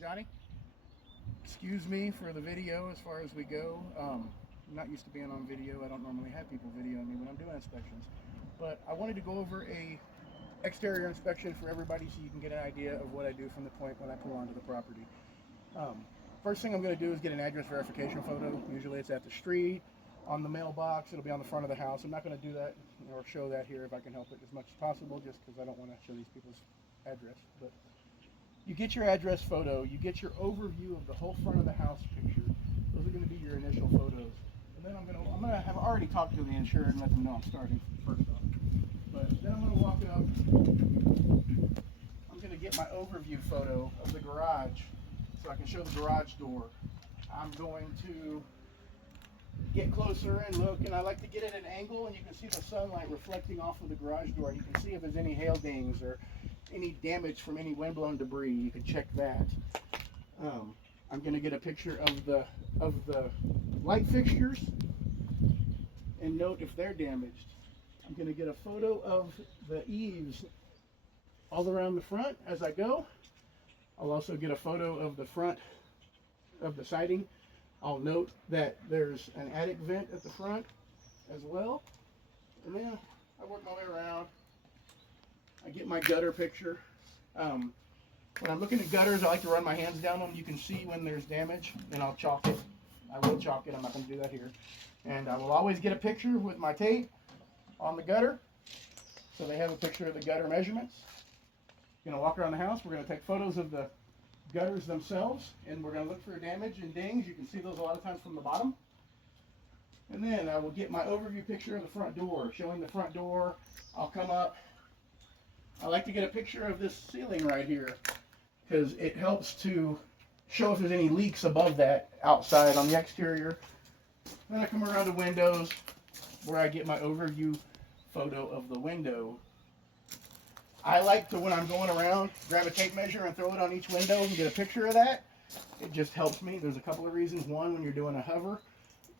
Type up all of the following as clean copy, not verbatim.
Johnny. Excuse me for the video as far as we go. I'm not used to being on video. I don't normally have people videoing me when I'm doing inspections. But I wanted to go over a exterior inspection for everybody so you can get an idea of what I do from the point when I pull onto the property. First thing I'm going to do is get an address verification photo. Usually it's at the street, on the mailbox. It'll be on the front of the house. I'm not going to do that or show that here if I can help it as much as possible, just because I don't want to show these people's address. But you get your address photo, you get your overview of the whole front of the house picture. Those are going to be your initial photos. And then I'm going to have already talked to the insurer and let them know I'm starting first off. But then I'm going to walk up. I'm going to get my overview photo of the garage so I can show the garage door. I'm going to get closer and look, and I like to get it at an angle, and you can see the sunlight reflecting off of the garage door. You can see if there's any hail dings or any damage from any windblown debris. You can check that. I'm going to get a picture of the light fixtures and note if they're damaged. I'm going to get a photo of the eaves all around the front as I go. I'll also get a photo of the front of the siding. I'll note that there's an attic vent at the front as well. And then I work my way around. I get my gutter picture. When I'm looking at gutters, I like to run my hands down them. You can see when there's damage, and I'll chalk it. I will chalk it. I'm not going to do that here. And I will always get a picture with my tape on the gutter, so they have a picture of the gutter measurements. Going to walk around the house. We're going to take photos of the gutters themselves, and we're going to look for damage and dings. You can see those a lot of times from the bottom. And then I will get my overview picture of the front door, showing the front door. I'll come up. I like to get a picture of this ceiling right here because it helps to show if there's any leaks above that outside on the exterior. Then I come around to windows where I get my overview photo of the window. I like to, when I'm going around, grab a tape measure and throw it on each window and get a picture of that. It just helps me. There's a couple of reasons. One, when you're doing a hover,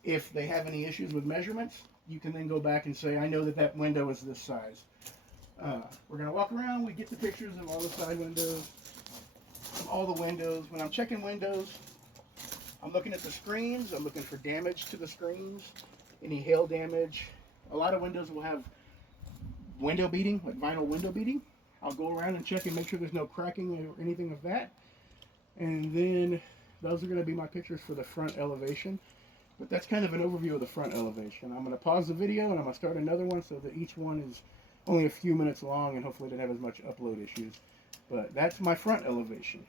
if they have any issues with measurements, you can then go back and say, I know that that window is this size. We're going to walk around. We get the pictures of all the side windows, of all the windows. When I'm checking windows, I'm looking at the screens. I'm looking for damage to the screens, any hail damage. A lot of windows will have window beading, like vinyl window beading. I'll go around and check and make sure there's no cracking or anything of that. And then those are going to be my pictures for the front elevation. But that's kind of an overview of the front elevation. I'm going to pause the video and I'm going to start another one so that each one is only a few minutes long and hopefully doesn't have as much upload issues. But that's my front elevation.